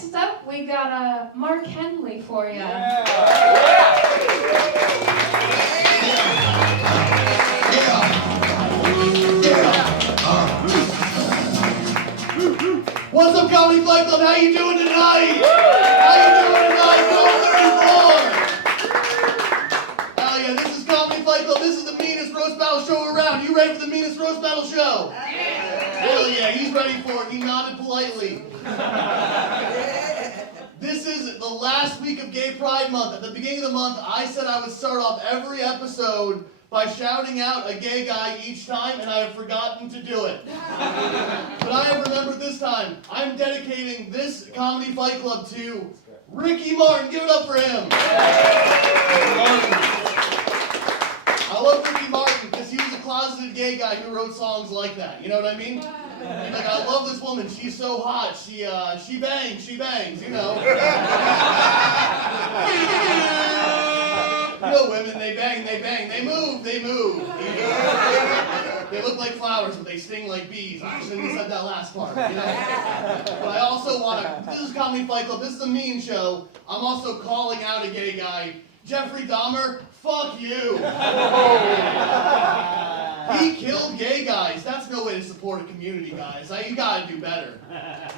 next up, we got Mark Henely for you. What's up, Comedy Fight Club? How you doing tonight? How you doing tonight? Go 34! Hell yeah, this is Comedy Fight Club. This is the meanest roast battle show around. You ready for the meanest roast battle show? Hell yeah, he's ready for it. He nodded politely. This is the last week of Gay Pride Month. At the beginning of the month, I said I would start off every episode by shouting out a gay guy each time, and I have forgotten to do it. But I have remembered this time. I'm dedicating this Comedy Fight Club to Ricky Martin. Give it up for him. I love Ricky Martin because he was a closeted gay guy who wrote songs like that. You know what I mean? Like, I love this woman. She's so hot. She bangs, you know. You know women, they bang, they move. They look like flowers, but they sting like bees. I shouldn't have said that last part, you know? But I also want to, this is Comedy Fight Club, this is a mean show. I'm also calling out a gay guy. Jeffrey Dahmer, fuck you. He killed gay guys. That's no way to support a community, guys. You gotta do better.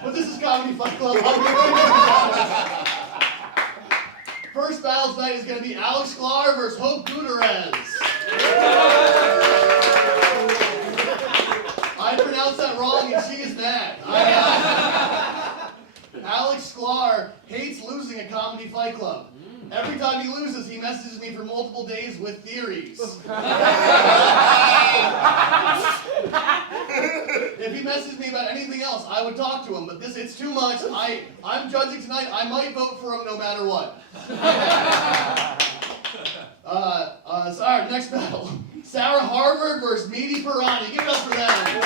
But this is Comedy Fight Club. First battle tonight is going to be Shklar versus Gutierrez. I pronounced that wrong and she is mad. Shklar hates losing a Comedy Fight Club. Every time he loses, he messages me for multiple days with theories. If he messages me about anything else, I would talk to him, but it's too much. I'm judging tonight. I might vote for him no matter what. Sorry, next battle. Sarah Harvard versus Meaty Purani. Give it up for them.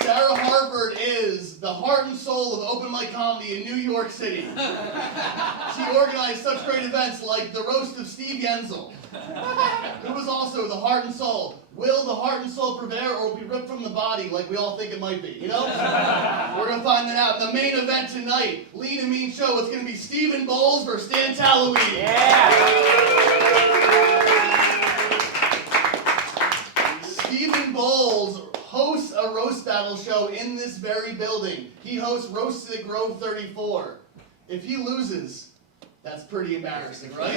Sarah Harvard is the heart and soul of open mic comedy in New York City. She organized such great events like the roast of Steve Yenzel. Who was also the heart and soul. Will the heart and soul prevail or will be ripped from the body like we all think it might be, you know? We're going to find that out. The main event tonight, Lean and Mean Show, it's going to be Stephen Bolles versus Talouis. Yeah! Stephen Bolles hosts a roast battle show in this very building. He hosts Roasted at Grove 34. If he loses, that's pretty embarrassing, right?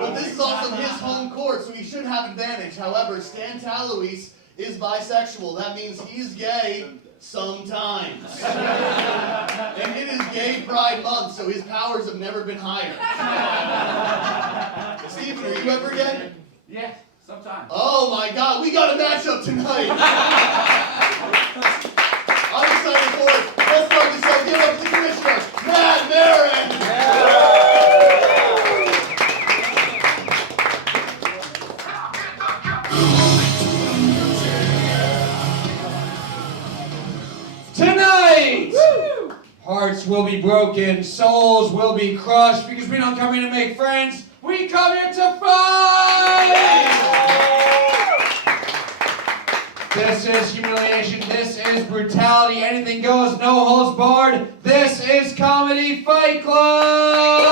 But this is also his home court, so he should have advantage. However, Talouis is bisexual. That means he's gay sometimes. And it is Gay Pride Month, so his powers have never been higher. Stephen, are you ever gay? Yeah, sometimes. Oh my God, we got a matchup tonight. I'm excited for it. Let's start the show. Give it up to the commissioner, Maran. Tonight, hearts will be broken, souls will be crushed, because we don't come here to make friends, we come here to fight! This is humiliation, this is brutality, anything goes, no holds barred. This is Comedy Fight Club!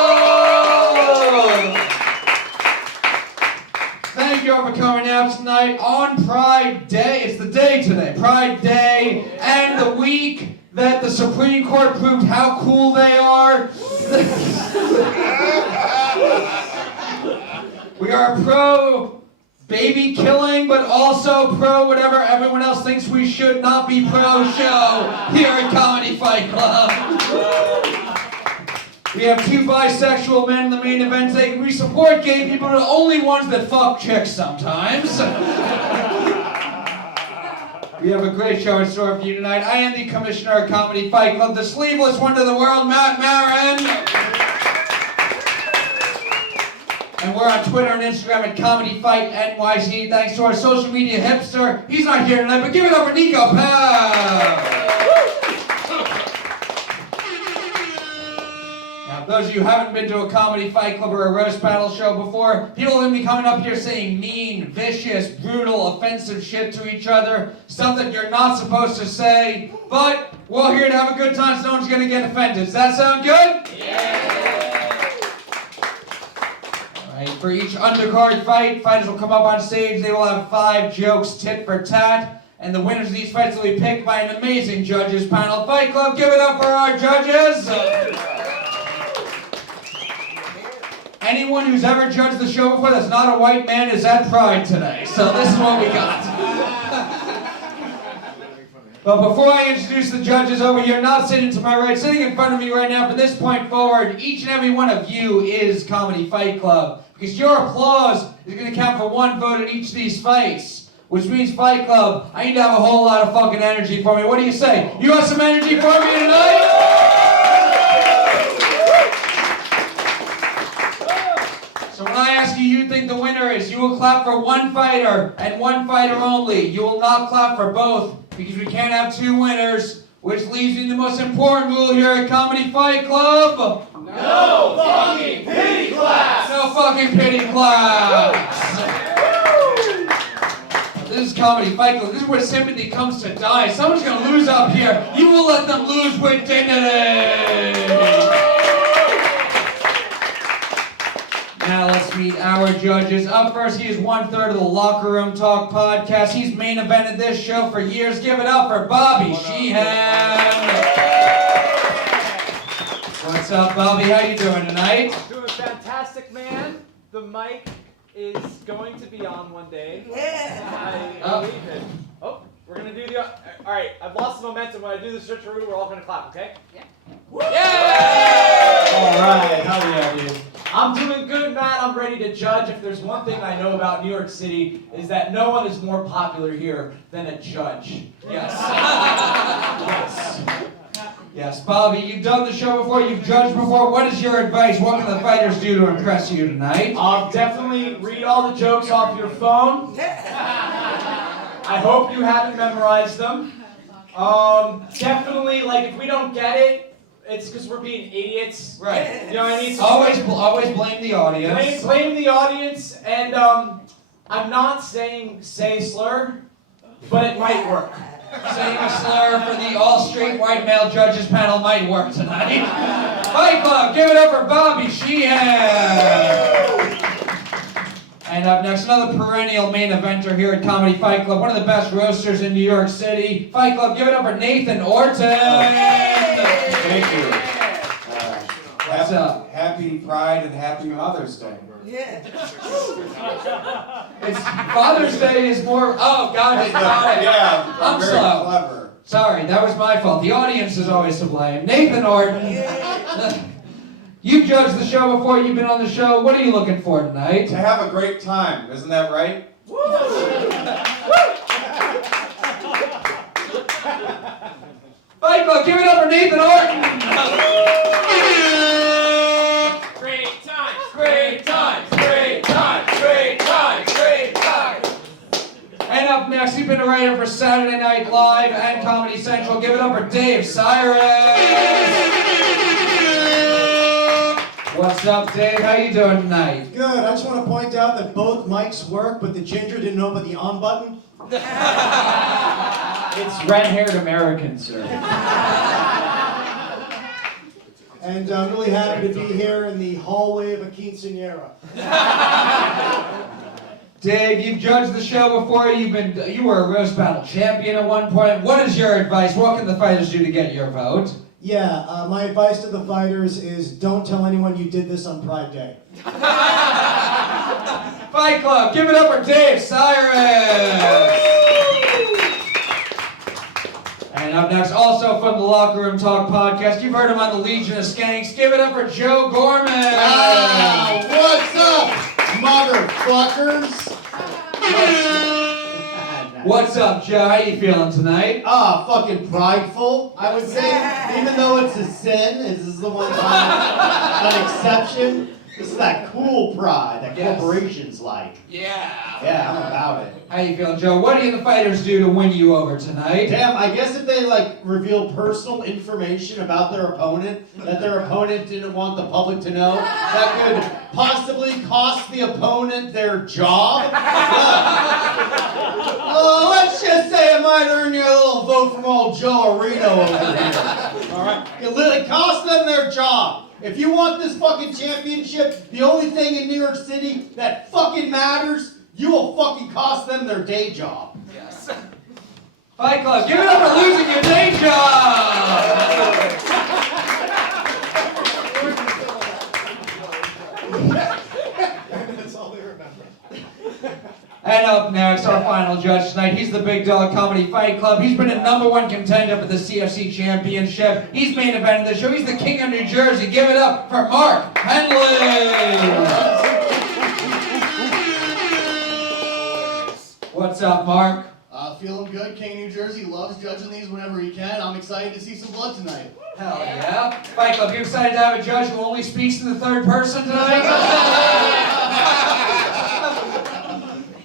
Thank you all for coming out tonight on Pride Day. It's the day today, Pride Day, and the week that the Supreme Court proved how cool they are. We are pro baby killing, but also pro whatever everyone else thinks we should not be pro show here at Comedy Fight Club. We have two bisexual men in the main event today. We support gay people, the only ones that fuck chicks sometimes. We have a great show in store for you tonight. I am the commissioner of Comedy Fight Club, the sleeveless wonder of the world, Maran. And we're on Twitter and Instagram at Comedy Fight NYC. Thanks to our social media hipster. He's not here tonight, but give it up for Niko. Now those of you who haven't been to a comedy fight club or a roast battle show before, people are going to be coming up here saying mean, vicious, brutal, offensive shit to each other. Stuff that you're not supposed to say. But we're all here to have a good time, so no one's going to get offended. Does that sound good? Yeah! Alright, for each undercard fight, fighters will come up on stage. They will have 5 jokes tit for tat. And the winners of these fights will be picked by an amazing judges panel. Fight Club, give it up for our judges! Anyone who's ever judged the show before that's not a white man is at Pride today. So this is what we got. But before I introduce the judges over here, not sitting to my right, sitting in front of me right now, from this point forward, each and every one of you is Comedy Fight Club. Because your applause is going to count for 1 vote in each of these fights. Which means, Fight Club, I need to have a whole lot of fucking energy for me. What do you say? You got some energy for me tonight? So when I ask you, you think the winner is, you will clap for 1 fighter and 1 fighter only. You will not clap for both, because we can't have 2 winners, which leaves me the most important rule here at Comedy Fight Club. No fucking pity claps! No fucking pity claps! This is Comedy Fight Club. This is where sympathy comes to die. Someone's going to lose up here. You will let them lose with dignity. Now let's meet our judges. Up first, he is 1/3 of the Locker Room Talk podcast. He's main evented this show for years. Give it up for Bobby Sheehan. What's up, Bobby? How you doing tonight? Doing fantastic, man. The mic is going to be on one day. I believe it. Oh, we're gonna do the. All right, I've lost the momentum. When I do the switcheroo, we're all gonna clap, okay? Yeah. Yeah! All right, hell yeah, dude. I'm doing good, Matt. I'm ready to judge. If there's one thing I know about New York City, is that no one is more popular here than a judge. Yes. Yes. Yes, Bobby, you've done the show before, you've judged before. What is your advice? What can the fighters do to impress you tonight? Definitely read all the jokes off your phone. I hope you haven't memorized them. Definitely, like, if we don't get it, it's because we're being idiots. Right. You know what I mean? So Always blame the audience. blame the audience, and I'm not saying say slur, but it might work. Saying a slur for the all-straight white male judges panel might work tonight. Fight Club, give it up for Bobby Sheehan. And up next, another perennial main eventer here at Comedy Fight Club, one of the best roasters in New York City. Fight Club, give it up for Nathan Orton. Thank you. What's up? Happy Pride and Happy Mother's Day. It's Father's Day is more. Oh, got it. Yeah, I'm very slow. clever. Sorry, that was my fault. The audience is always to blame. Nathan Orton. You've judged the show before. You've been on the show. What are you looking for tonight? To have a great time, isn't that right? Fight Club, give it up for Nathan Orton. Great times, Great times, great times, great times, great times. And up next, he's been a writer for Saturday Night Live and Comedy Central. Give it up for Dave Sirus. What's up, Dave? How you doing tonight? Good. I just want to point out that both mics work, but the ginger didn't know about the on button. It's red-haired American, sir. And I'm really happy to be here in the hallway of a quinceañera. Dave, you've judged the show before. You were a roast battle champion at one point. What is your advice? What can the fighters do to get your vote? Yeah, my advice to the fighters is don't tell anyone you did this on Pride Day. Fight Club, give it up for Dave Sirus. And up next, also from the Locker Room Talk podcast, you've heard him on the Legion of Skanks. Give it up for Joe Gorman. Ah, what's up, motherfuckers? What's up, Joe? How you feeling tonight? Fucking prideful, I would say. Even though it's a sin, this is the one time an exception. This is that cool pride that Yes. corporations like. Yeah. Yeah, I'm about it. How you feeling, Joe? What do the fighters do to win you over tonight? Damn, I guess if they reveal personal information about their opponent that their opponent didn't want the public to know, that could possibly cost the opponent their job. Let's just say it might earn you a little vote from old Joe Areno over here. All right, it literally cost them their job. If you want this fucking championship, the only thing in New York City that fucking matters, you will fucking cost them their day job. Yes. Fight Club, give it up for losing your day job! That's all they remember. And up next, our final judge tonight. He's the Big Dog Comedy Fight Club. He's been a #1 contender for the CFC Championship. He's main eventing the show. He's the King of New Jersey. Give it up for Mark Henely! What's up, Mark? Feeling good. King of New Jersey loves judging these whenever he can. I'm excited to see some blood tonight. Hell yeah. Fight Club, you excited to have a judge who only speaks in the third person tonight?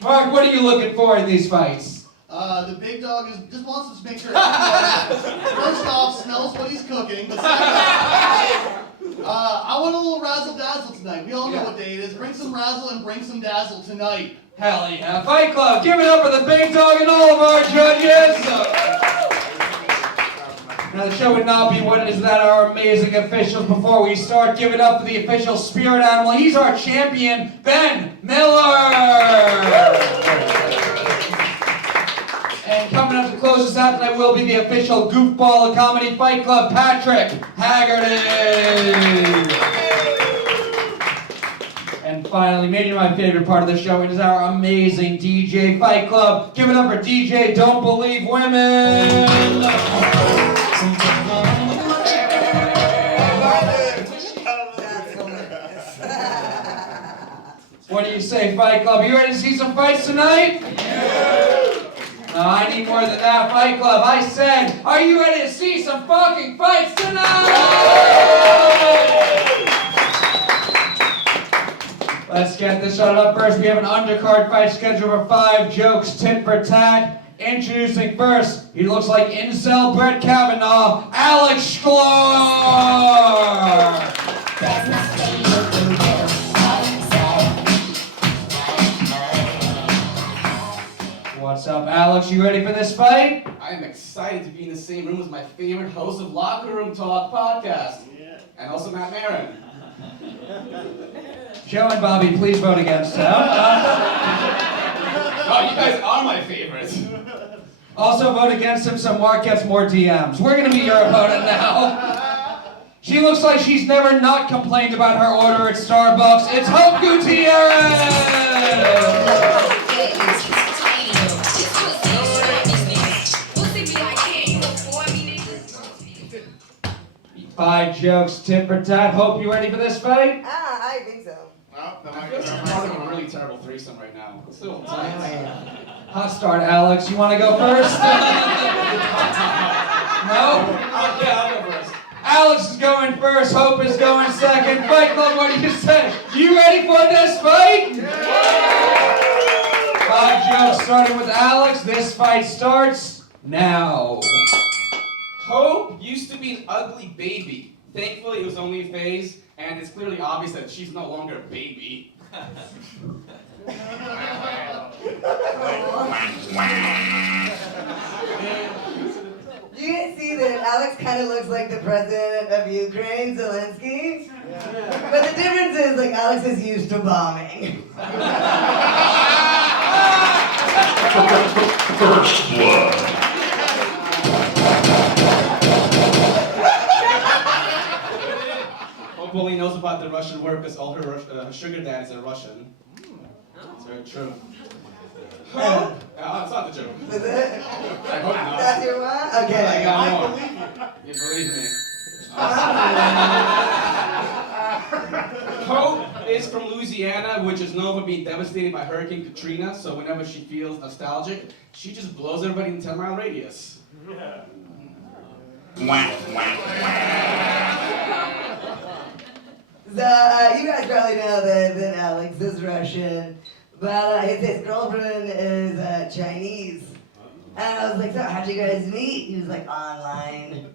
Mark, what are you looking for in these fights? The big dog just wants to make sure first off smells what he's cooking, but second, I want a little razzle dazzle tonight. We all know what day it is. Bring some razzle and bring some dazzle tonight. Hell yeah. Fight Club, give it up for the Big Dog and all of our judges. Now the show would not be what it is without our amazing officials. Before we start, give it up for the official spirit animal. He's our champion, Ben Miller. And coming up to close us out tonight will be the official goofball of Comedy Fight Club, Patrick Haggerty. And finally, maybe my favorite part of the show, it is our amazing DJ Fight Club. Give it up for DJ Don't Believe Women. What do you say, Fight Club? You ready to see some fights tonight? No, I need more than that, Fight Club. I said, are you ready to see some fucking fights tonight? Let's get this started up first. We have an undercard fight scheduled for 5 jokes, tit for tat. Introducing first, he looks like incel Brett Kavanaugh, Alex Shklar. What's up, Alex? You ready for this fight? I am excited to be in the same room as my favorite host of Locker Room Talk podcast. Yeah. And also Matt Maran. Joe and Bobby, please vote against him. Oh, you guys are my favorites. Also vote against him so Mark gets more DMs. We're going to meet your opponent now. She looks like she's never not complained about her order at Starbucks. It's Hope Gutierrez! 5 jokes, tit for tat. Hope you ready for this fight? I think so. I'm part of a really terrible threesome right now. It's still tight. Hot start, Alex. You want to go first? No? Yeah, I'll go first. Alex is going first. Hope is going second. Fight Club, what do you say? You ready for this fight? Yeah! 5 jokes starting with Alex. This fight starts now. Hope used to be an ugly baby. Thankfully, it was only a phase, and it's clearly obvious that she's no longer a baby. Do you guys see that Alex kind of looks like the president of Ukraine, Zelensky? Yeah. But the difference is, Alex is used to bombing. First blood. Hope only knows about the Russian war because all her sugar daddies are Russian. It's very true. Hope. It's not the joke. Is it? I hope not. That's your one? Okay. I got more. You believe me. Hope is from Louisiana, which is known for being devastated by Hurricane Katrina, so whenever she feels nostalgic, she just blows everybody in a 10-mile radius. This So, you guys probably know that Alex is Russian, but his girlfriend is Chinese. And I was like, so how'd you guys meet? He was like, online.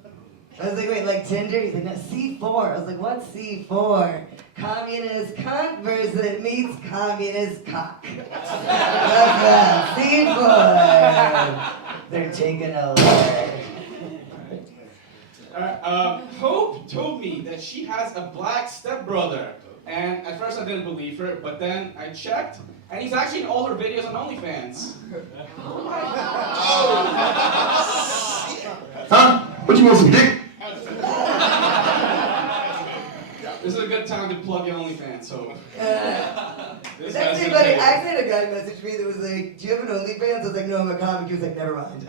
I was like, wait, like Tinder? He's like, no, C4. I was like, what's C4? Communist cunt versus meets communist cock. That's that. C4. They're taking over. Hope told me that she has a black stepbrother. And at first I didn't believe her, but then I checked, and he's actually in all her videos on OnlyFans. Huh? What you want, some dick? This is a good time to plug your OnlyFans, so. It's actually funny. I actually had a guy message me that was like, do you have an OnlyFans? I was like, no, I'm a comic. He was like, never mind.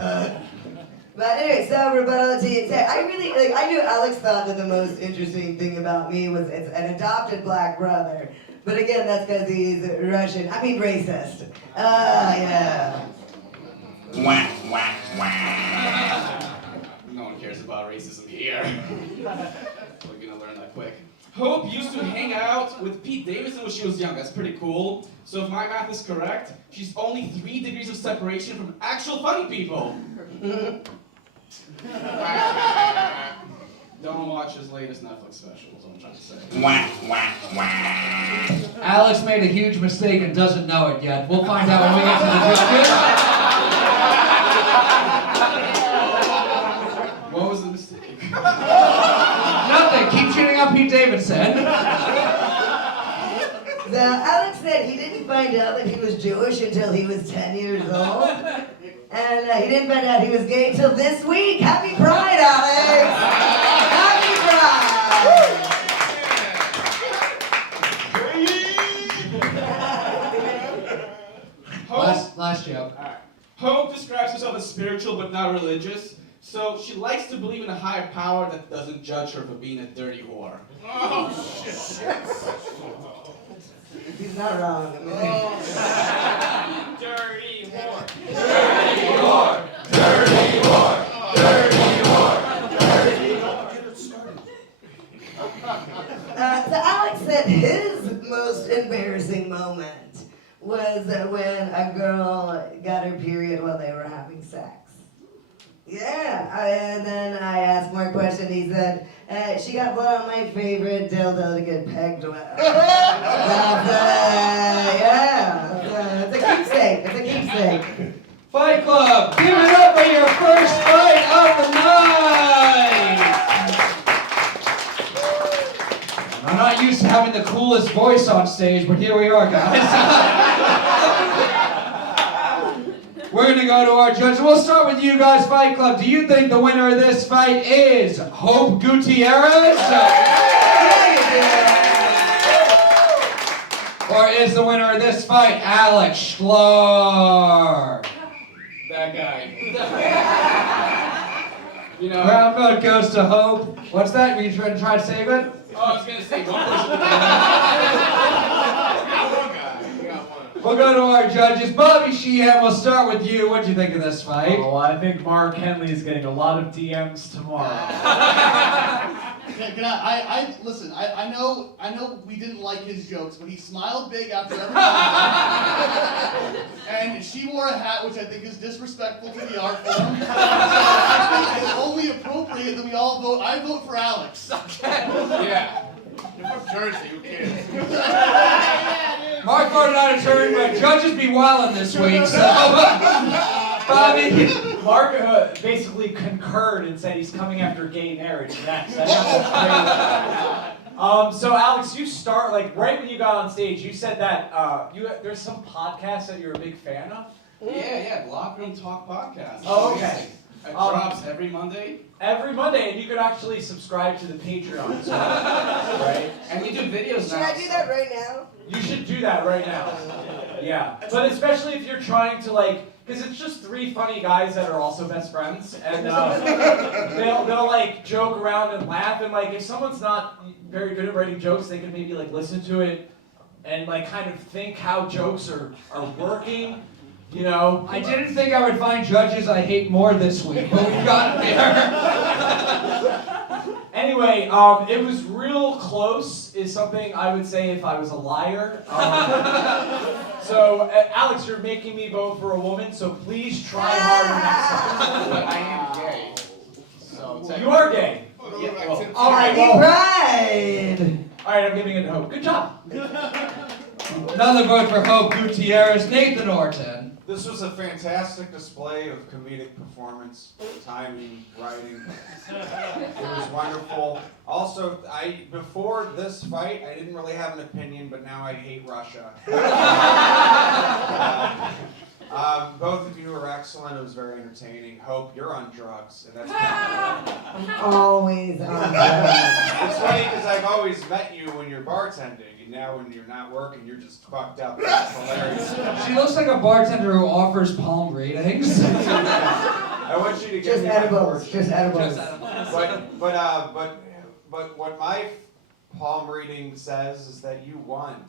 But anyway, so rebuttal to you. I really, like, I knew Alex thought that the most interesting thing about me was it's an adopted black brother. But again, that's because he's Russian. I mean, racist. Yeah. Whack, whack, whack. No one cares about racism here. We're gonna learn that quick. Hope used to hang out with Pete Davidson when she was young. That's pretty cool. So if my math is correct, she's only 3 degrees of separation from actual funny people. Don't watch his latest Netflix special, is what I'm trying to say. Whack, whack, whack. Alex made a huge mistake and doesn't know it yet. We'll find out when we get to the judges. What was the mistake? Nothing. Keep shooting up Pete Davidson. So Alex said he didn't find out that he was Jewish until he was 10 years old. And he didn't find out he was gay until this week. Happy Pride, Alex! Happy Hope, Last joke. Hope describes herself as spiritual but not religious. So she likes to believe in a higher power that doesn't judge her for being a dirty whore. Oh, shit. He's not wrong. Dirty whore. Dirty whore! Dirty whore! Dirty whore! Dirty whore! So Alex said his most embarrassing moment was when a girl got her period while they were having sex. Yeah, and then I asked more questions. He said, she got blood on my favorite dildo to get pegged with. It's a keepsake. It's a keepsake. Fight Club, give it up for your first fight of the night! I'm not used to having the coolest voice on stage, but here we are, guys. We're gonna go to our judges. We'll start with you guys, Fight Club. Do you think the winner of this fight is Hope Gutierrez? Or is the winner of this fight Alex Shklar? That guy. You know. Round vote goes to Hope. What's that? Were you trying to save it? Oh, I was gonna say one person. We'll go to our judges. Bobby Sheehan, we'll start with you. What'd you think of this fight? Oh, I think Mark Henely is getting a lot of DMs tomorrow. Can I listen, I know we didn't like his jokes, but he smiled big after every time. And she wore a hat, which I think is disrespectful to the art form. So I think it's only appropriate that we all vote. I vote for Alex. Okay. Yeah. You're from Jersey, who cares? Mark voted out of turn, but judges be wildin' this week, so. Bobby. Mark basically concurred and said he's coming after gay marriage next. So Alex, you start, like, right when you got on stage, you said that there's some podcast that you're a big fan of? Yeah, Locker Room Talk Podcast. Oh, okay. It drops every Monday. Every Monday, and you could actually subscribe to the Patreon as well, right? And we do videos now. Should I do that right now? You should do that right now. Yeah, but especially if you're trying to, like, because it's just 3 funny guys that are also best friends, and they'll like joke around and laugh, and like if someone's not very good at writing jokes, they can maybe like listen to it and like kind of think how jokes are working. You know, I didn't think I would find judges I hate more this week, but we got there. Anyway, it was real close, is something I would say if I was a liar. So, Alex, you're making me vote for a woman, so please try harder next time. But I am gay. So You are gay. Yeah, well, All right, Happy well, Pride! all right, I'm giving it to Hope. Good job. Another vote for Hope Gutierrez, Nathan Orton. This was a fantastic display of comedic performance, timing, writing. It was wonderful. Also, before this fight, I didn't really have an opinion, but now I hate Russia. Both of you were excellent. It was very entertaining. Hope, you're on drugs, and that's I'm always on drugs. It's funny because I've always met you when you're bartending, and now when you're not working, you're just fucked up. That's hilarious. She looks like a bartender who offers palm readings. I want you to give Just me my edibles, portion. just edibles. But what my palm reading says is that you won.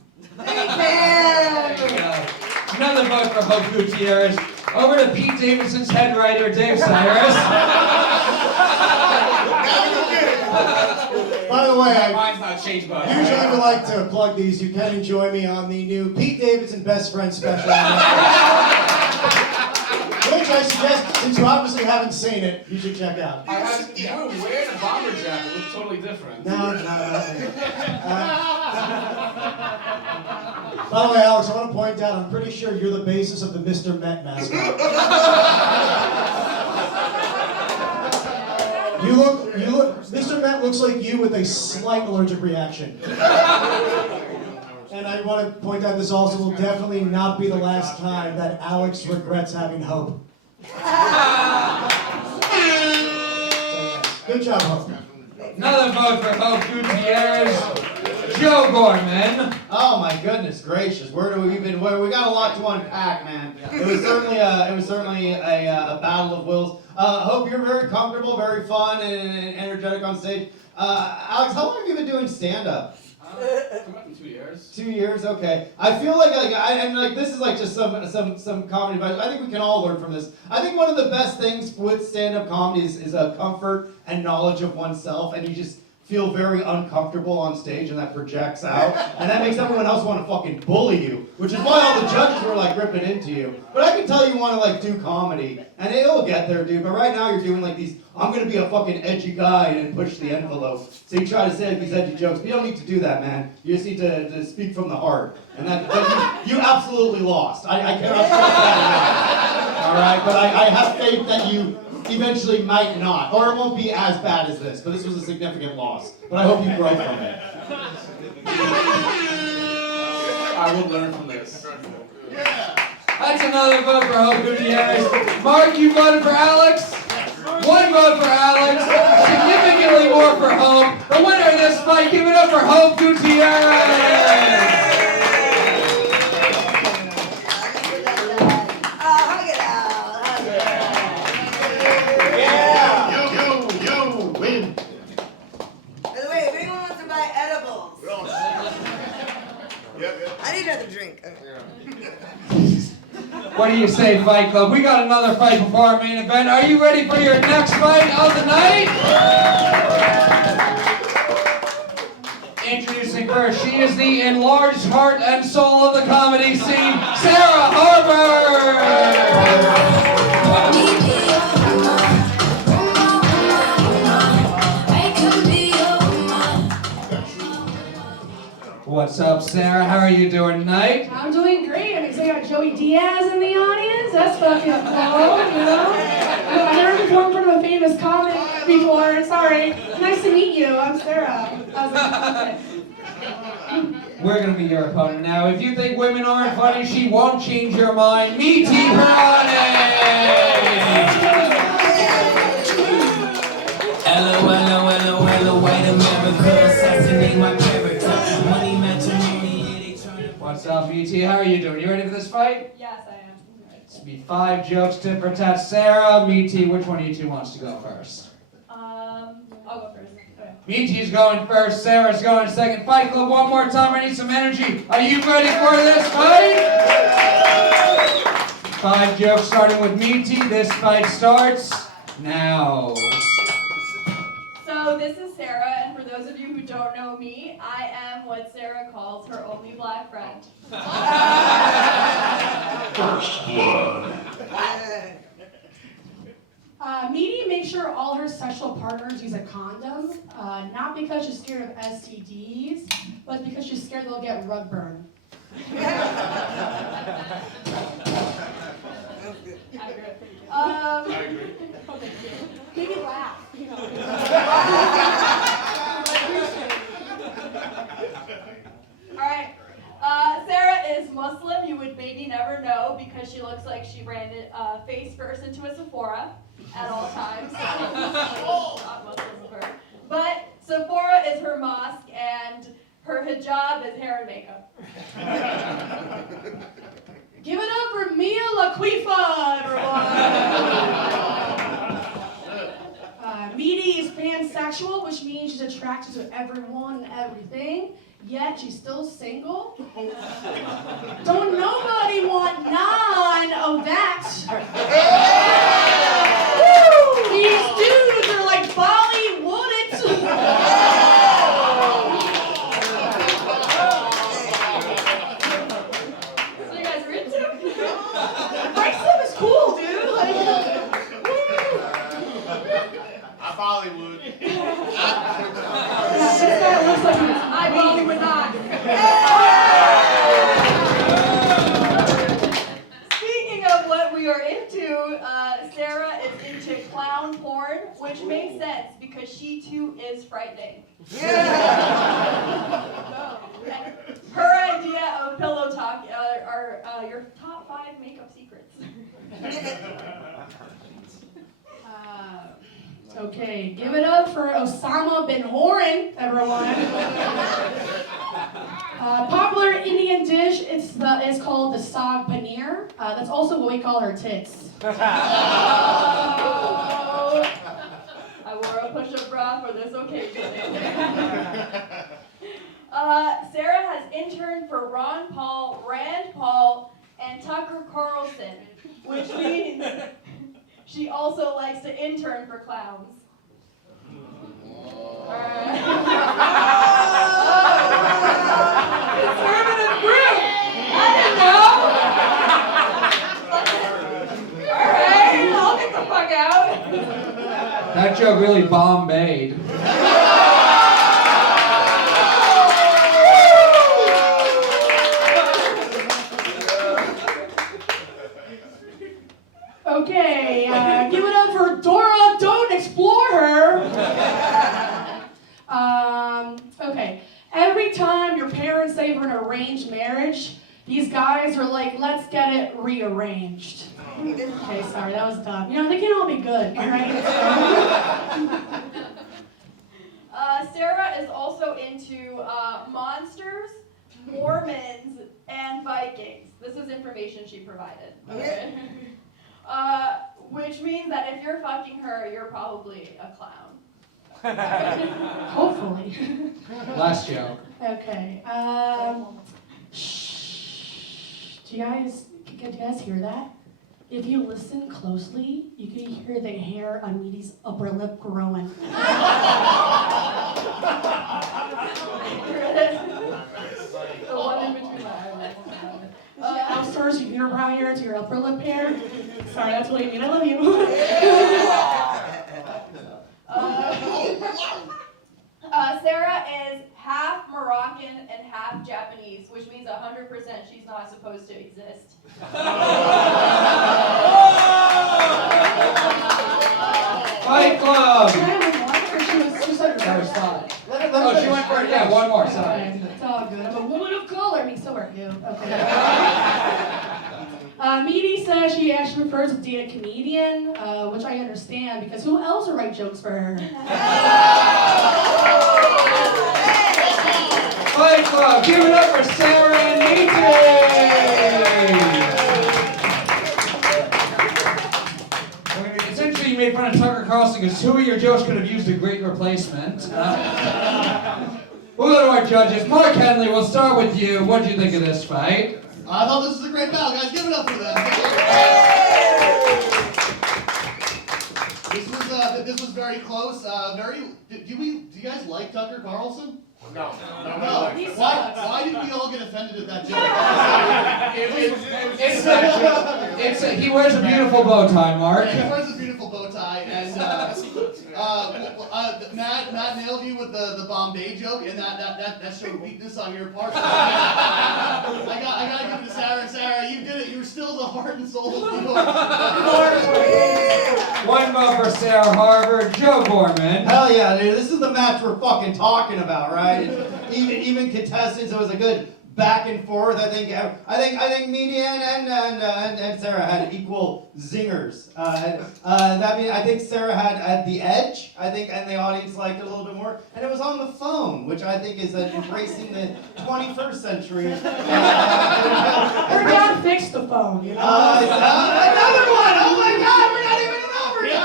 Another vote for Hope Gutierrez. Over to Pete Davidson's head writer, Dave Sirus. By the way, I mine's not changed, but usually would like to plug these. You can enjoy me on the new Pete Davidson Best Friend special. Which I suggest, since you obviously haven't seen it, you should check out. you were wearing a bomber jacket. It looks totally different. No. By the way, Alex, I want to point out, I'm pretty sure you're the basis of the Mr. Met mascot. Mr. Met looks like you with a slight allergic reaction. And I want to point out this also will definitely not be the last time that Alex regrets having Hope. Good job, Hope. Another vote for Hope Gutierrez, Joe Gorman. Oh my goodness gracious! Where do we even? We got a lot to unpack, man. It was certainly a battle of wills. Hope you're very comfortable, very fun, and energetic on stage. Alex, how long have you been doing stand-up? Come up in 2 years. 2 years, okay. I feel like this is like just some comedy advice. I think we can all learn from this. I think one of the best things with stand-up comedy is a comfort and knowledge of oneself, and you just feel very uncomfortable on stage, and that projects out, and that makes everyone else want to fucking bully you, which is why all the judges were like ripping into you. But I can tell you want to like do comedy, and it'll get there, dude. But right now you're doing like these, I'm gonna be a fucking edgy guy and push the envelope. So you try to say these edgy jokes, but you don't need to do that, man. You just need to speak from the heart, and that you absolutely lost. I cannot stress that enough. All right, but I have faith that you eventually might not, or it won't be as bad as this, but this was a significant loss. But I hope you grow from it. I will learn from this. That's another vote for Hope Gutierrez. Mark, you voted for Alex. One vote for Alex. Significantly more for Hope. The winner of this fight, give it up for Hope Gutierrez. I need another drink. What do you say, Fight Club? We got another fight before our main event. Are you ready for your next fight of the night? Introducing first, she is the enlarged heart and soul of the comedy scene, Sarah Harbour! What's up, Sarah? How are you doing tonight? I'm doing great. I'm excited. I got Joey Diaz in the audience. That's fucking cool, you know? I've never performed in front of a famous comic before. Sorry. Nice to meet you. I'm Sarah. We're gonna be your opponent now. If you think women aren't funny, she won't change your mind. Meaty Purani! Hello, white America, assassinate my character. Money, matrimony, they turn it. What's up, Meaty? How are you doing? You ready for this fight? Yes, I am. It's gonna be 5 jokes to protect Sarah. Meaty, which one of you two wants to go first? I'll go first. Okay. Meaty's going first, Sarah's going second. Fight Club, one more time. I need some energy. Are you ready for this fight? 5 jokes starting with Meaty. This fight starts now. So this is Sarah, and for those of you who don't know me, I am what Sarah calls her only black friend. First blood. Meaty makes sure all her sexual partners use a condom, not because she's scared of STDs, but because she's scared they'll get rug burn. I agree. Maybe laugh. Alright, Sarah is Muslim. You would maybe never know because she looks like she ran face first into a Sephora at all times. Not Muslim of her. But Sephora is her mosque and her hijab is hair and makeup. Give it up for Mia Laquifa, everyone! Meaty is pansexual, which means she's attracted to everyone and everything, yet she's still single. Don't nobody want none of that. These dudes are like Bollywood. So you guys are into it? Brixton is cool, dude. Like, I'm Bollywood. this guy looks like he's I probably would not. Speaking of what we are into, Sarah is into clown porn, which makes sense because she too is frightening. And her idea of pillow talk are your top 5 makeup secrets. Okay, give it up for Osama bin Horan, everyone. Popular Indian dish is called the saag paneer. That's also what we call her tits. I wore a push-up bra for this occasion. Sarah has interned for Ron Paul, Rand Paul, and Tucker Carlson, which means she also likes to intern for clowns. Conservative group! I didn't know! Alright, I'll get the fuck out. That joke really bombayed. Okay, give it up for Dora, don't explore her. Okay, every time your parents say for an arranged marriage, these guys are like, let's get it rearranged. Okay, sorry, that was dumb. You know, they can all be good, all right? Sarah is also into monsters, Mormons, and Vikings. This is information she provided. Okay. Which means that if you're fucking her, you're probably a clown. Hopefully. Last joke. Okay, shh. Do you guys hear that? If you listen closely, you can hear the hair on Meaty's upper lip growing. The one in between my eyelids. Outsource your unibrow hair to your upper lip hair. Sorry, that's what I mean. I love you. Sarah is half Moroccan and half Japanese, which means 100% she's not supposed to exist. Fight Club! She said That was fun. Oh, She went for it. Yeah, one more. Sorry. It's all good. I'm a woman of color. I mean, so are you. Okay. Meaty says she actually prefers to date a comedian, which I understand because who else would write jokes for her? Fight Club! Give it up for Sarah and Meety! Essentially, you made fun of Tucker Carlson because 2 of your jokes could have used a great replacement. We'll go to our judges. Mark Henely, we'll start with you. What did you think of this fight? I thought this was a great battle, guys. Give it up for them. This was this was very close. Do you guys like Tucker Carlson? No. No. He Why did we all get offended at that joke? He wears a beautiful bow tie, Mark. He wears a beautiful bow tie, and Matt nailed you with the Bombay joke, and that showed weakness on your part. I gotta give it to Sarah. Sarah, you did it. You were still the heart and soul of New York. One vote for Sarah Harvard. Joe Gorman. Hell yeah, dude. This is the match we're fucking talking about, right? Even contestants, it was a good back and forth. I think Meaty and Sarah had equal zingers. That means I think Sarah had the edge. I think, and the audience liked it a little bit more. And it was on the phone, which I think is embracing the 21st century. Her dad fixed the phone, you know? Another one! Oh my God, we're not even over yet!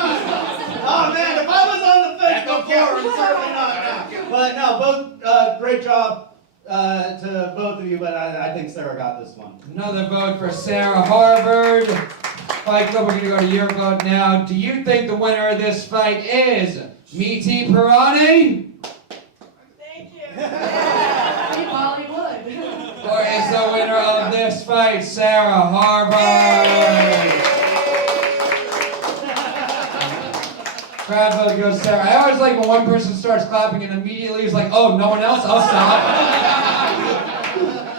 Oh man, if I was on the fence before, I'm certainly not now. But no, both great job to both of you, but I think Sarah got this one. Another vote for Sarah Harvard. Fight Club, we're going to go to your vote now. Do you think the winner of this fight is Meaty Purani? Thank you. Hey, Bollywood. Or is the winner of this fight Sarah Harvard? Crowd vote goes Sarah. I always like when one person starts clapping and immediately is like, oh, no one else? I'll stop.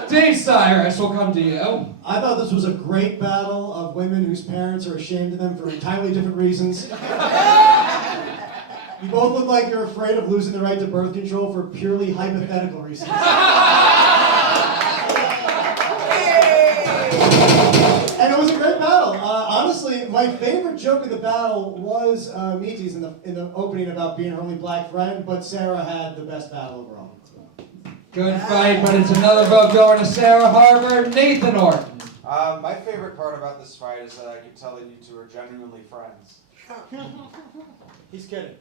Dave Sirus, we'll come to you. I thought this was a great battle of women whose parents are ashamed of them for entirely different reasons. You both look like you're afraid of losing the right to birth control for purely hypothetical reasons. And it was a great battle. Honestly, my favorite joke of the battle was Meety's in the opening about being her only black friend, but Sarah had the best battle overall. Good fight, but it's another vote going to Sarah Harvard. Nathan Orton. My favorite part about this fight is that I can tell that you two are genuinely friends. He's kidding.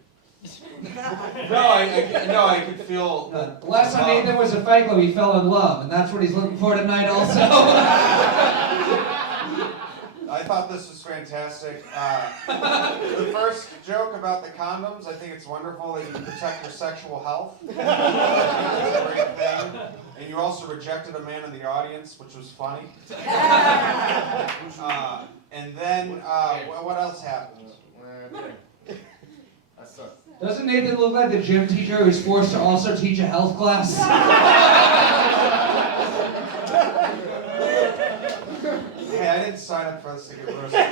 No, I could feel that. The last time Nathan was at Fight Club, he fell in love, and that's what he's looking for tonight also. I thought this was fantastic. The first joke about the condoms, I think it's wonderful that you protect your sexual health. It's a great thing. And you also rejected a man in the audience, which was funny. And then, what else happened? That sucks. Doesn't Nathan look like the gym teacher who's forced to also teach a health class? Hey, I didn't sign up for this to get roasted.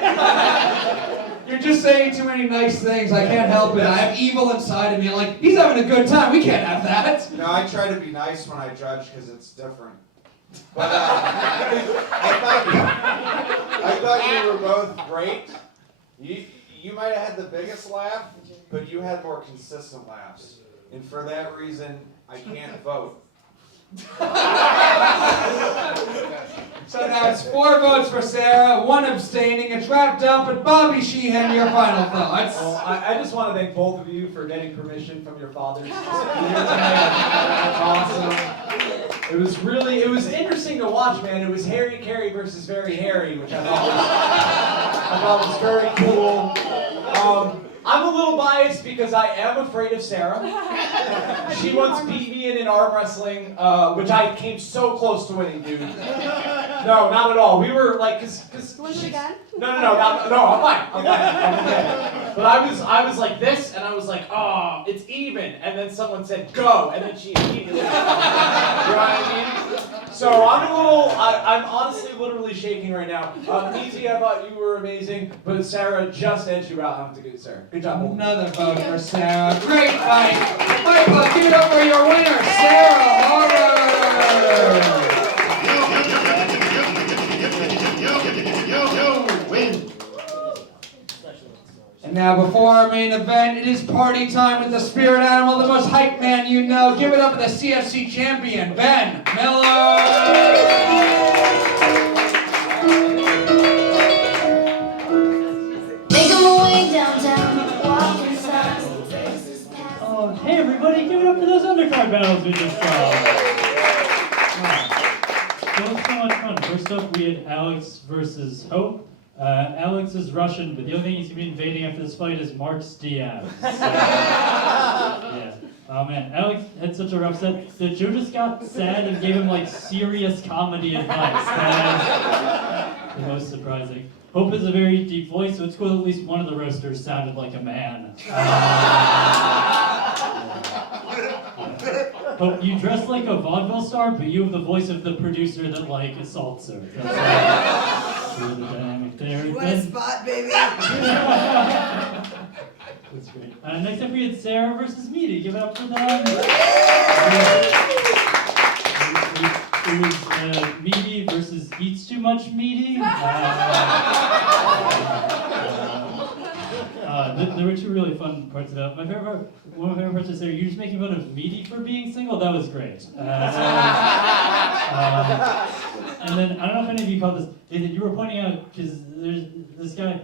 You're just saying too many nice things. I can't help it. I have evil inside of me. Like, he's having a good time. We can't have that. No, I try to be nice when I judge because it's different. But I thought you were both great. You might have had the biggest laugh, but you had more consistent laughs. And for that reason, I can't vote. So now it's 4 votes for Sarah, 1 abstaining. It's wrapped up, but Bobby Sheehan, your final thoughts. Well, I just want to thank both of you for getting permission from your fathers to be here tonight. Awesome. It was interesting to watch, man. It was Harry Carey versus Very Harry, which I thought was very cool. I'm a little biased because I am afraid of Sarah. She once beat me in arm wrestling, which I came so close to winning, dude. No, not at all. We were like, cause Win it again? No, I'm fine. I'm okay. But I was like this, and I was like, oh, it's even. And then someone said, go, and then she immediately. You know what I mean? So I'm honestly literally shaking right now. Meaty, I thought you were amazing, but Sarah just edged you out. I have to give it Sarah. Good job. Another vote for Sarah. Great fight. Michael, give it up for your winner, Sarah Harvard. And now, before our main event, it is party time with the spirit animal, the most hype man you know. Give it up for the CFC champion, Ben Miller. Oh, hey everybody, give it up for those undercard battles we just saw. Wow. That was so much fun. First up, we had Alex versus Hope. Alex is Russian, but the only thing he's gonna be invading after this fight is Mark's DMs. So, yeah. Oh man, Alex had such a rough set that Joe just got sad and gave him like serious comedy advice. That is the most surprising. Hope is a very deep voice, so it's cool at least one of the roasters sounded like a man. Hope you dress like a vaudeville star, but you have the voice of the producer that like assaults her. That's the dynamic there. You want a spot, baby? That's great. Next up we had Sarah versus Meaty. Give it up for them. It was Meaty versus Eats Too Much Meaty. There were two really fun parts of that. One of my favorite parts is Sarah, you're just making fun of Meaty for being single. That was great. And then, I don't know if any of you caught this, you were pointing out, because there's this guy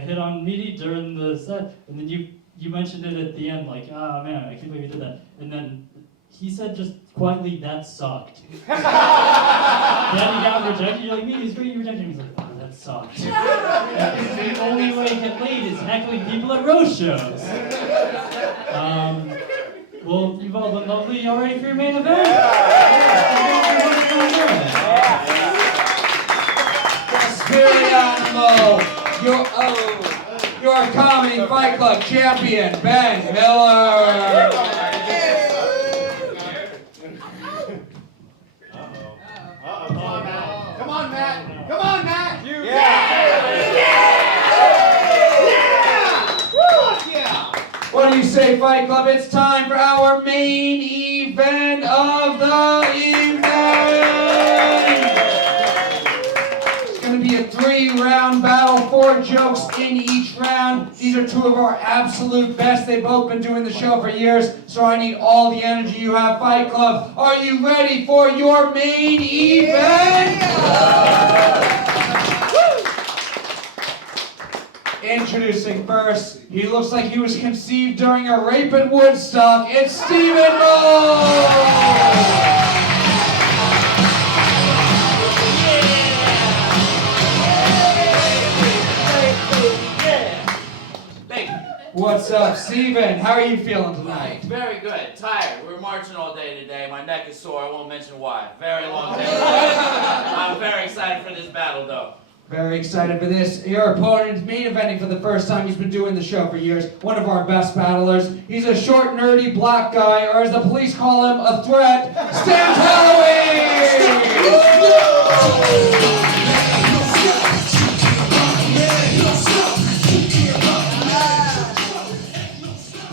hit on Meaty during the set, and then you mentioned it at the end, like, oh man, I can't believe you did that. And then he said just quietly, that sucked. Then he got rejected, you're like, Meaty's great, you rejected him. He's like, oh, that sucked. The only way to get laid is heckling people at roast shows. Well, you've all been lovely. Y'all ready for your main event? Spirit animal, your comedy fight club champion, Ben Miller. Come on, Matt. Come on, Matt. What do you say, Fight Club? It's time for our main event of the evening. It's going to be a 3-round battle, 4 jokes in each round. These are 2 of our absolute best. They've both been doing the show for years, so I need all the energy you have, Fight Club. Are you ready for your main event? Introducing first, he looks like he was conceived during a rape in Woodstock. It's Stephen Bolles! Thank you. What's up, Stephen? How are you feeling tonight? Very good. Tired. We were marching all day today. My neck is sore. I won't mention why. Very long day. I'm very excited for this battle, though. Very excited for this. Your opponent, main eventing for the first time. He's been doing the show for years. One of our best battlers. He's a short, nerdy black guy, or as the police call him, a threat. Stan Talouis!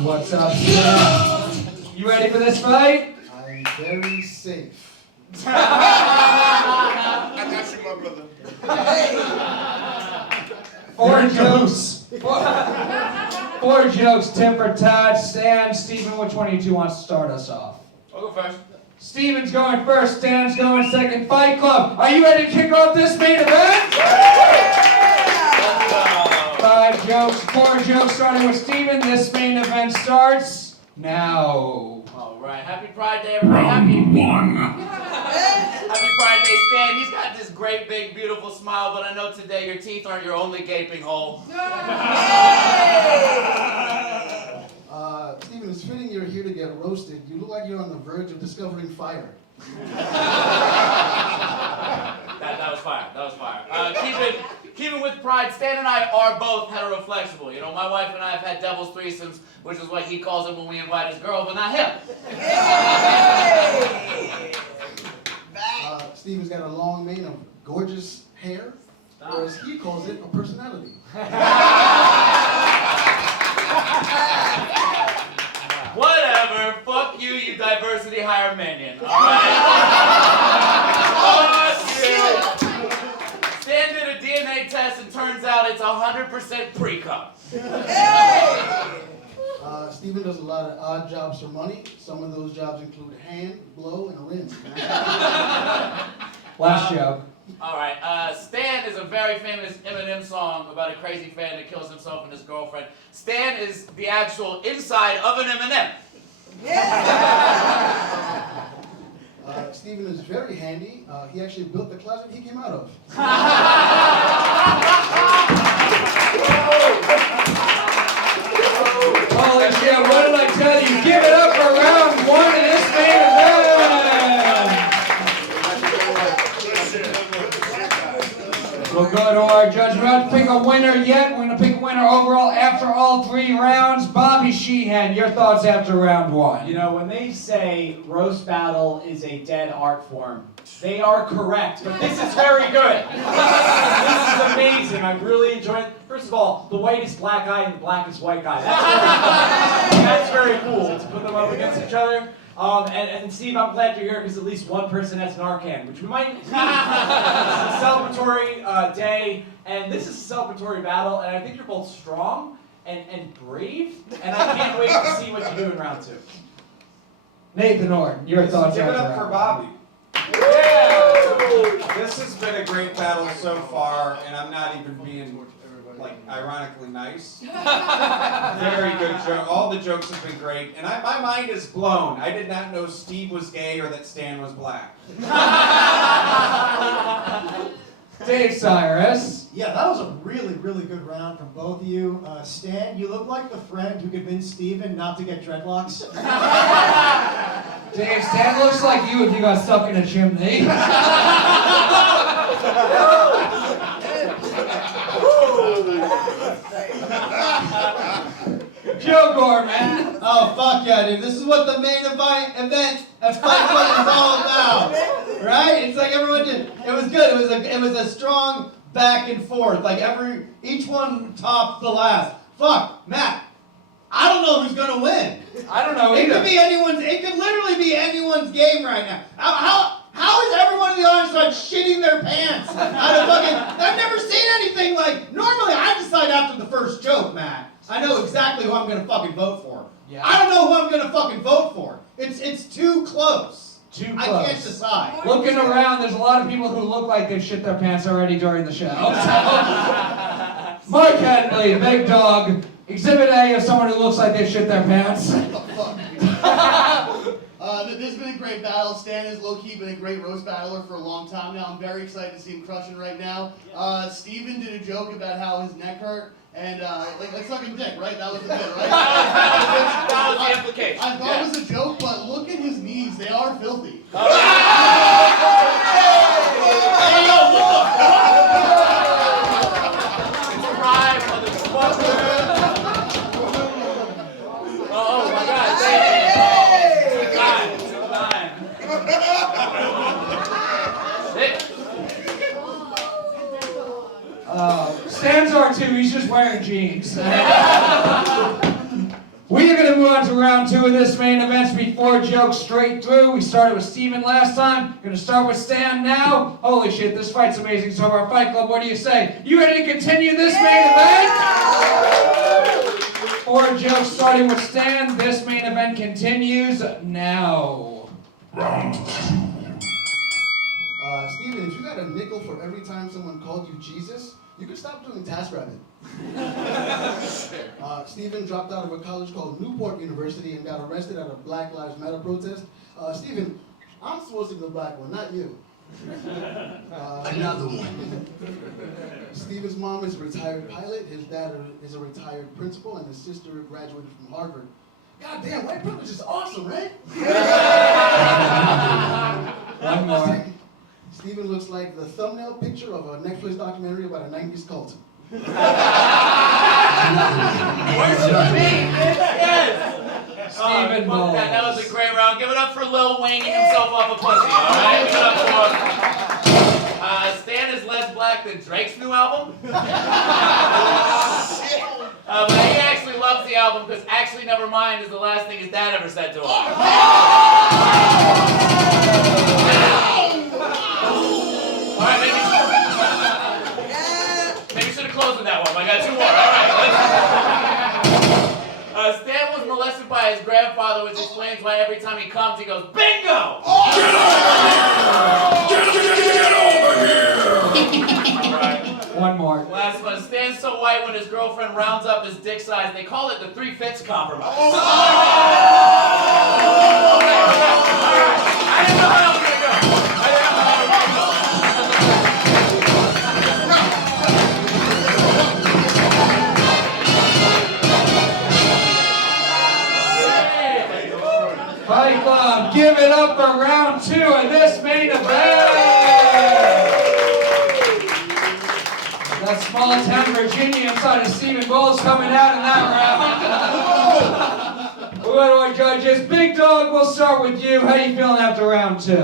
What's up, Stan? You ready for this fight? I'm very safe. I got you, my brother. 4 jokes. 4 jokes, tip for tat. Stan, Stephen, which one of you two wants to start us off? I'll go first. Stephen's going first, Stan's going second. Fight Club, are you ready to kick off this main event? 5 jokes, 4 jokes, starting with Stephen. This main event starts now. All right. Happy Pride Day, everybody. Happy Pride Day, Stan. He's got this great, big, beautiful smile, but I know today your teeth aren't your only gaping hole. Stephen, it's fitting you're here to get roasted. You look like you're on the verge of discovering fire. That was fire. That was fire. Keeping with pride, Stan and I are both heteroflexible. You know, my wife and I have had devil's threesomes, which is what he calls it when we invite his girl, but not him. Stephen's got a long mane of gorgeous hair, whereas he calls it a personality. Whatever. Fuck you, you diversity hire minion. Alright? Fuck you. Stan did a DNA test and turns out it's 100% pre-cum. Stephen does a lot of odd jobs for money. Some of those jobs include hand, blow, and a rinse. Last joke. Alright, Stan is a very famous Eminem song about a crazy fan that kills himself and his girlfriend. Stan is the actual inside of an Eminem. Steven is very handy. He actually built the closet he came out of. Holy shit, what did I tell you? Give it up for round 1 in this main event! We'll go to our judge. We're not to pick a winner yet. We're going to pick a winner overall after all 3 rounds. Bobby Sheehan, your thoughts after round 1? You know, when they say roast battle is a dead art form, they are correct, but this is very good. This is amazing. I really enjoyed it. First of all, the whitest black guy and the blackest white guy. That's very cool to put them up against each other. And Steve, I'm glad you're here because at least one person has an Narcan, which we might need. This is a celebratory day, and this is a celebratory battle, and I think you're both strong and brave, and I can't wait to see what you do in round 2. Nathan Orton, your thoughts Give it after up for round Bobby. 1? This has been a great battle so far, and I'm not even being, like, ironically nice. Very good joke. All the jokes have been great, and my mind is blown. I did not know Steve was gay or that Stan was black. Dave Sirus. Yeah, that was a really, really good round from both of you. Stan, you look like the friend who convinced Steven not to get dreadlocks. Dave, Stan looks like you if you got stuck in a chimney. Joe Gorman. Oh, fuck yeah, dude. This is what the main event at Fight Club is all about. Right? It's like everyone did. It was good. It was a strong back and forth. Like each one topped the last. Fuck, Matt. I don't know who's gonna win. I don't know It either. could be anyone's. It could literally be anyone's game right now. How is everyone in the audience like shitting their pants? I've never seen anything like. Normally, I decide after the first joke, Matt. I know exactly who I'm gonna fucking vote for. Yeah. I don't know who I'm gonna fucking vote for. It's too close. Too I close. can't decide. Looking around, there's a lot of people who look like they've shit their pants already during the show. Mark Henely, big dog. Exhibit A of someone who looks like they've shit their pants. This has been a great battle. Stan has low-key been a great roast battler for a long time now. I'm very excited to see him crushing right now. Steven did a joke about how his neck hurt. And, like sucking dick, right? That was the bit, right? That was the implication. I thought it was a joke, but look at his knees. They are filthy. Oh my God! Stan's R2, he's just wearing jeans. We are going to move on to round 2 of this main event. Be 4 jokes straight through. We started with Steven last time. Going to start with Stan now. Holy shit, this fight's amazing. So our Fight Club, what do you say? You ready to continue this main event? 4 jokes starting with Stan. This main event continues now. Steven, if you got a nickel for every time someone called you Jesus, you could stop doing TaskRabbit. Steven dropped out of a college called Newport University and got arrested at a Black Lives Matter protest. Steven, I'm supposed to be the black one, not you. Another one. Steven's mom is a retired pilot, his dad is a retired principal, and his sister graduated from Harvard. God damn, white privilege is awesome, right? One more. Steven looks like the thumbnail picture of a Netflix documentary about a 90s cult. Where's the meat? Yes! Steven Bolles. That was a great round. Give it up for Lil Wayne himself off a pussy. Alright, give it up for him. Stan is less black than Drake's new album. But he actually loves the album because Actually Nevermind is the last thing his dad ever said to him. Alright, maybe should have closed with that one. I got 2 more. Alright. Stan was molested by his grandfather, which explains why every time he comes, he goes, bingo! Get over here! Alright. One more. Last one. Stan's so white when his girlfriend rounds up his dick size, they call it the 3 fits compromise. Alright. I didn't know how else Fight Club, give it up for round 2 of this main event. That small town Virginia inside of Stephen Bolles coming out in that round. What do our judges? Big Dog, we'll start with you. How you feeling after round 2?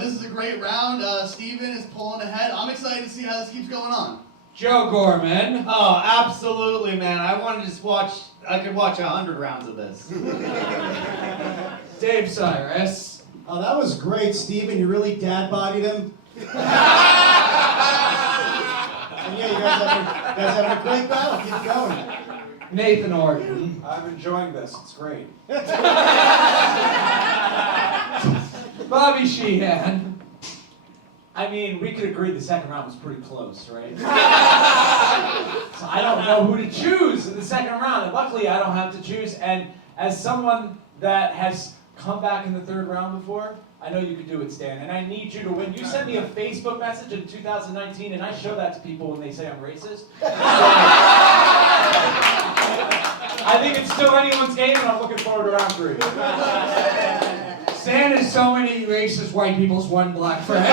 This is a great round. Stephen is pulling ahead. I'm excited to see how this keeps going on. Joe Gorman. Oh, absolutely, man. I could watch 100 rounds of this. Dave Sirus. Oh, that was great, Steven. You really dad-bodied him. And yeah, you guys having a great battle. Keep it going. Nathan Orton. I'm enjoying this. It's great. Bobby Sheehan. I mean, we could agree the second round was pretty close, right? So I don't know who to choose in the second round, and luckily I don't have to choose. And as someone that has come back in the third round before, I know you could do it, Stan, and I need you to win. You sent me a Facebook message in 2019, and I show that to people when they say I'm racist. So, I think it's still anyone's game, and I'm looking forward to round 3. Stan is so many racist white people's one black friend.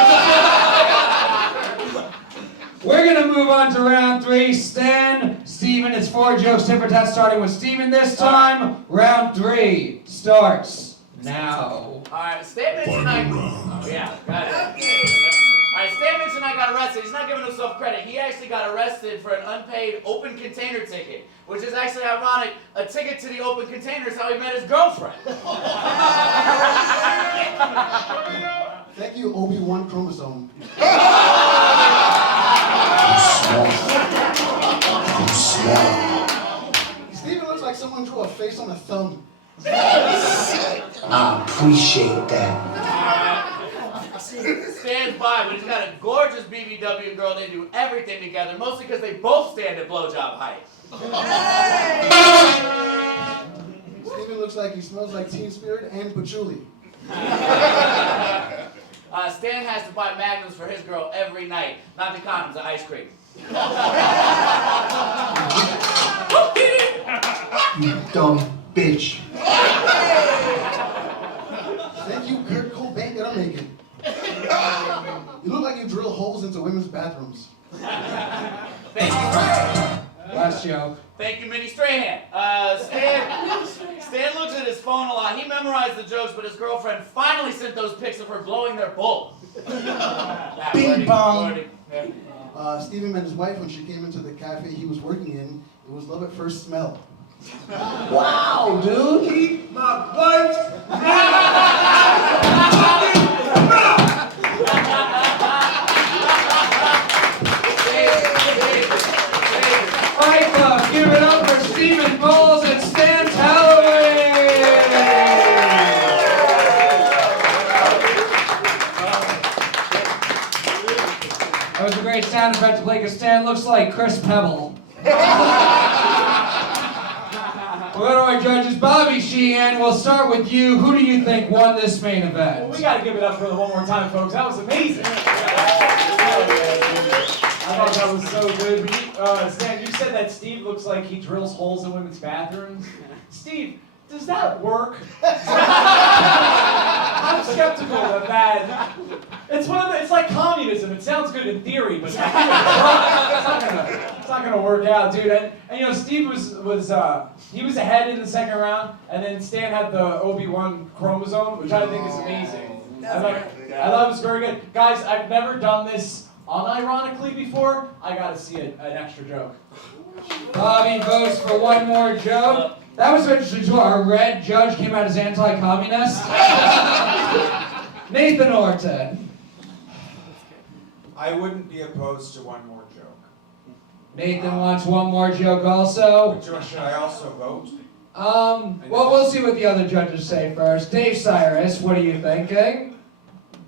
We're gonna move on to round 3. Stan, Steven, it's 4 jokes tit for tat, starting with Steven this time. Round 3 starts now. Alright, Stan mentioned I... Oh, yeah, got it. Alright, Stan mentioned I got arrested. He's not giving himself credit. He actually got arrested for an unpaid open container ticket, which is actually ironic. A ticket to the open container is how he met his girlfriend. Thank you, Obi-Wan chromosome. Steven looks like someone drew a face on a thumb. I appreciate that. Stan's by, but he's got a gorgeous BBW girl. They do everything together, mostly because they both stand at blowjob height. Steven looks like he smells like Teen Spirit and patchouli. Stan has to buy magnums for his girl every night. Not the condoms, the ice cream. You dumb bitch. Thank you, Kurt Cobain, that I'm making. You look like you drill holes into women's bathrooms. Thank you. Last joke. Thank you, Minnie Strahan. Stan looks at his phone a lot. He memorized the jokes, but his girlfriend finally sent those pics of her blowing their bull. Bing bong. Steven met his wife when she came into the cafe he was working in. It was love at first smell. Wow, dude. Keep my wife's Fight Club, give it up for Stephen Bolles and Stan Talouis. That was a great sound effect to play because Stan looks like Chris Pebble. What are our judges? Bobby Sheehan, we'll start with you. Who do you think won this main event? Well, we got to give it up for them one more time, folks. That was amazing. I thought that was so good. Stan, you said that Steve looks like he drills holes in women's bathrooms. Steve, does that work? I'm skeptical of that. It's like communism. It sounds good in theory, but it's not gonna work out, dude. And you know, Steve was ahead in the second round, and then Stan had the Obi-Wan chromosome, which I think is amazing. I thought it was very good, guys. I've never done this unironically before. I gotta see an extra joke. Bobby votes for one more joke. That was interesting too. Our red judge came out as anti-communist. Nathan Orton. I wouldn't be opposed to one more joke. Nathan wants one more joke also. Which one should I also vote? Well, we'll see what the other judges say first. Dave Sirus, what are you thinking?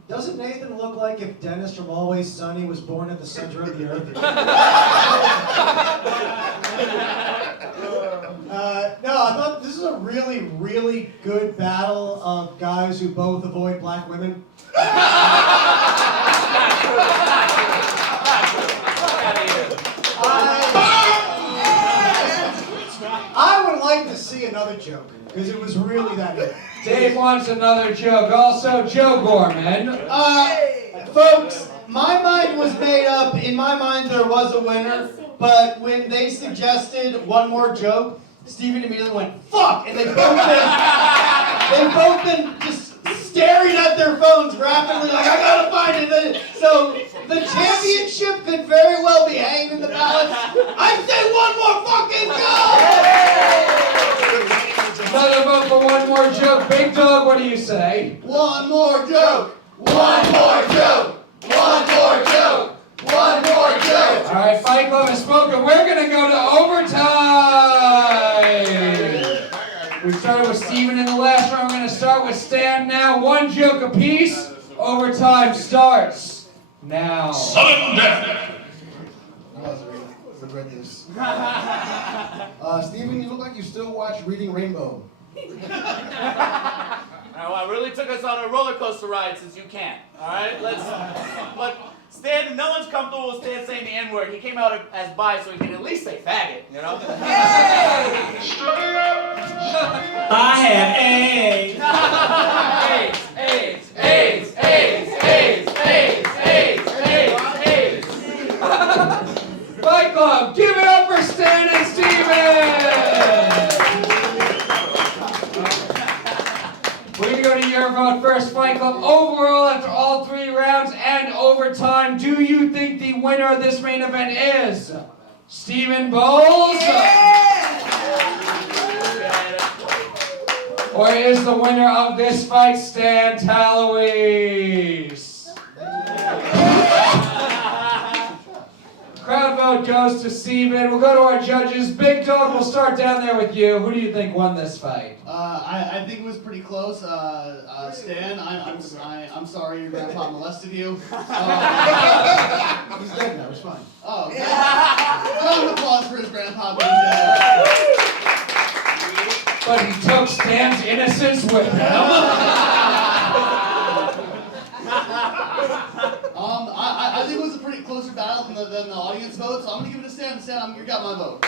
Doesn't Nathan look like if Dennis from Always Sunny was born at the center of the earth? No, I thought this is a really, really good battle of guys who both avoid black women. I would like to see another joke in because it was really that good. Dave wants another joke. Also, Joe Gorman. Folks, my mind was made up. In my mind, there was a winner. But when they suggested one more joke, Steven immediately went, fuck! And they've both been just staring at their phones rapidly, like, I gotta find it. So the championship could very well be hanging in the balance. I say one more fucking joke! Another vote for one more joke. Big Dog, what do you say? One more joke! One more joke! One more joke! One more joke! All right, Fight Club has spoken. We're going to go to overtime. We started with Steven in the last round. We're going to start with Stan now. One joke apiece. Overtime starts now. Sudden death. Good news. Steven, you look like you still watch Reading Rainbow. Now, I really took us on a roller coaster ride since you can't. All right, but Stan, no one's comfortable with Stan saying the N-word. He came out as bi, so he can at least say faggot, you know? I have AIDS. Fight Club, give it up for Stan and Steven! We're going to go to your vote first, Fight Club. Overall, after all 3 rounds and overtime, do you think the winner of this main event is Steven Bolles? Or is the winner of this fight Stan Talouis? Crowd vote goes to Steven. We'll go to our judges. Big Dog, we'll start down there with you. Who do you think won this fight? I think it was pretty close. Stan, I'm sorry your grandpa molested you. He's dead now, it's fine. Oh, okay. Round of applause for his grandpa being dead. But he took Stan's innocence with him. I think it was a pretty closer battle than the audience vote, so I'm going to give it to Stan. Stan, you got my vote.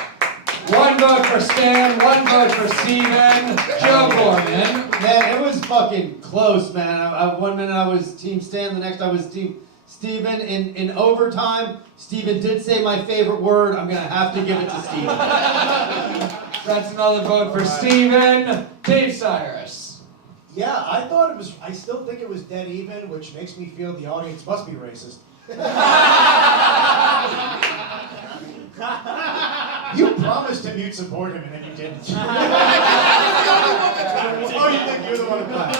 One vote for Stan, one vote for Steven. Joe Gorman. Man, it was fucking close, man. One minute I was Team Stan, the next I was Team Steven. In overtime, Steven did say my favorite word. I'm going to have to give it to Steven. That's another vote for Steven. Dave Sirus. Yeah, I still think it was dead even, which makes me feel the audience must be racist. You promised him you'd support him, and then you didn't. Oh, you think you're the one who clapped.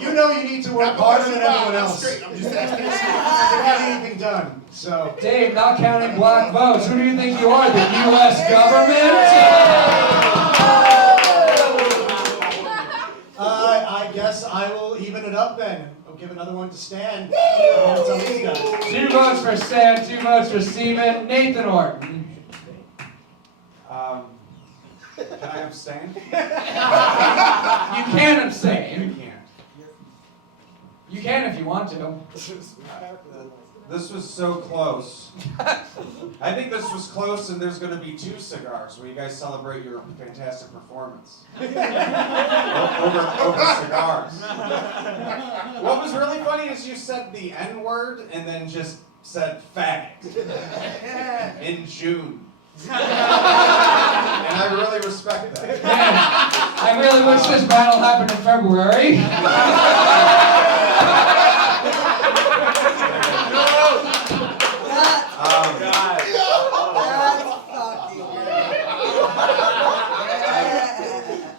You know you need to work harder than everyone else. I'm just asking. You haven't had anything done, so. Dave, not counting black votes. Who do you think you are, the U.S. government? I guess I will even it up then. I'll give another one to Stan. These guys. 2 votes for Stan, 2 votes for Steven. Nathan Orton. Can I abstain? You can abstain. You can't. You can if you want to. This was so close. I think this was close, and there's going to be 2 cigars where you guys celebrate your fantastic performance. over cigars. What was really funny is you said the N-word and then just said faggot in June. And I really respect that. Man, I really wish this battle happened in February.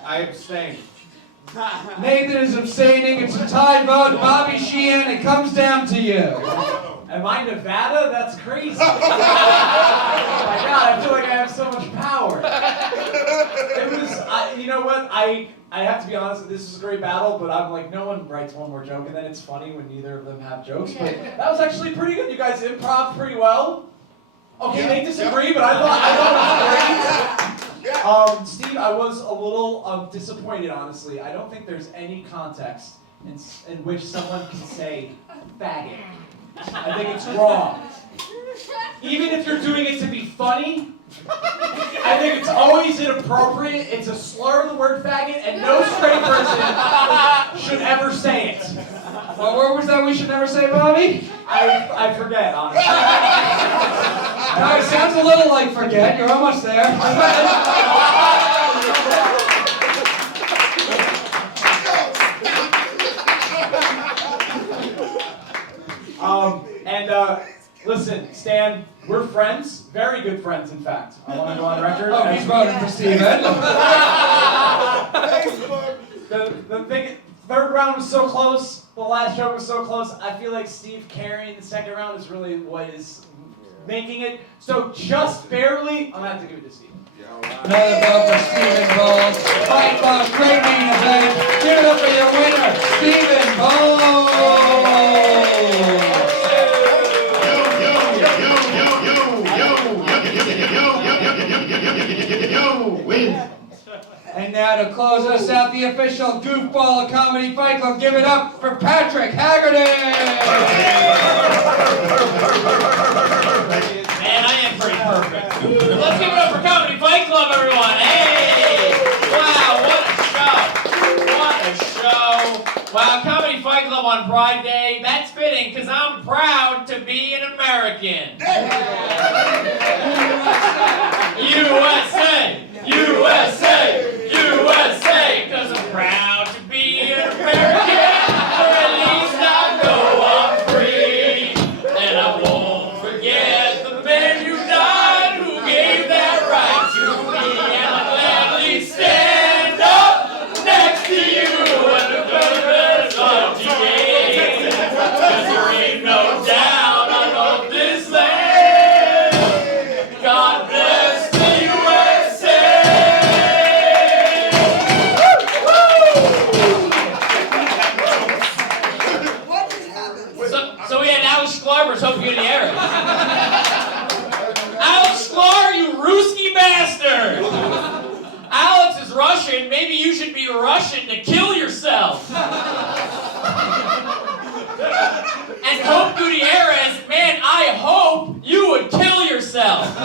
I abstain. Nathan is abstaining. It's a tie vote. Bobby Sheehan, it comes down to you. Am I Nevada? That's crazy. Oh my God, I feel like I have so much power. It was, you know what? I have to be honest, this is a great battle, but I'm like, no one writes one more joke, and then it's funny when neither of them have jokes. But that was actually pretty good. You guys improv pretty well. Okay, they disagree, but I thought it was great. Steve, I was a little disappointed, honestly. I don't think there's any context in which someone can say faggot. I think it's wrong. even if you're doing it to be funny, I think it's always inappropriate. It's a slur of the word faggot, and no straight person should ever say it. What word was that we should never say, Bobby? I forget, honestly. No, it sounds a little like forget. You're almost there. Listen, Stan, we're friends, very good friends, in fact. I want to go on record. Oh, he's voting for Steven. The thing, third round was so close. The last joke was so close. I feel like Steve carrying the second round is really what is making it. So just barely, I'm gonna have to give it to Steve. Another vote for Stephen Bolles. Fight Club, great main event. Give it up for your winner, Stephen Bolles. And now to close us out, the official goofball of Comedy Fight Club. Give it up for Patrick Haggerty. Man, I am pretty perfect. Let's give it up for Comedy Fight Club, everyone. Hey! Wow, what a show. Wow, Comedy Fight Club on Pride Day. That's fitting, because I'm proud to be an American. USA! USA! USA! Because I'm proud to be an American. Or at least I know I'm free. And I won't forget the men who died, who gave that right to me. And I'll gladly stand up next to you when the colors of GA. Cause there ain't no doubt I love this land. God bless the USA. So we had Alex Shklar versus Gutierrez. Alex Shklar, you Ruski bastard! Alex is Russian. Maybe you should be Russian to kill yourself. And Hope Gutierrez, man, I hope you would kill yourself.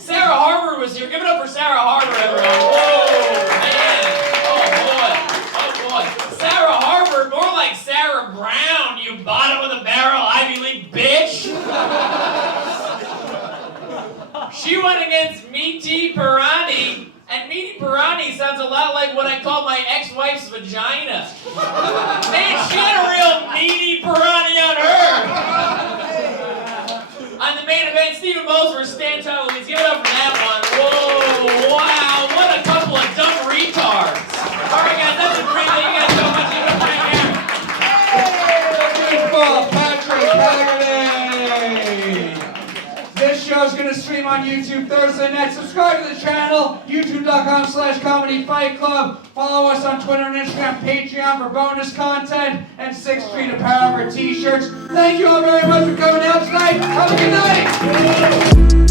Sarah Harbour was here. Give it up for Sarah Harbour, everyone. Whoa, man. Oh boy. Sarah Harbour, more like Sarah Brown, you bottom of the barrel Ivy League bitch. She went against Meeti Purani, and Meety Purani sounds a lot like what I call my ex-wife's vagina. Man, she had a real meaty Purani on her. On the main event, Stephen Bolles versus Talouis. Give it up for that one. Whoa, wow, what a couple of dumb retards. All right, guys, that's a great thing. You guys so much. Give it up right here. Goofball Patrick Haggerty. This show's gonna stream on YouTube Thursday night. Subscribe to the channel, youtube.com/Comedy Fight Club. Follow us on Twitter and Instagram, Patreon for bonus content, and 6th Street Apparel for t-shirts. Thank you all very much for coming out tonight. Have a good night.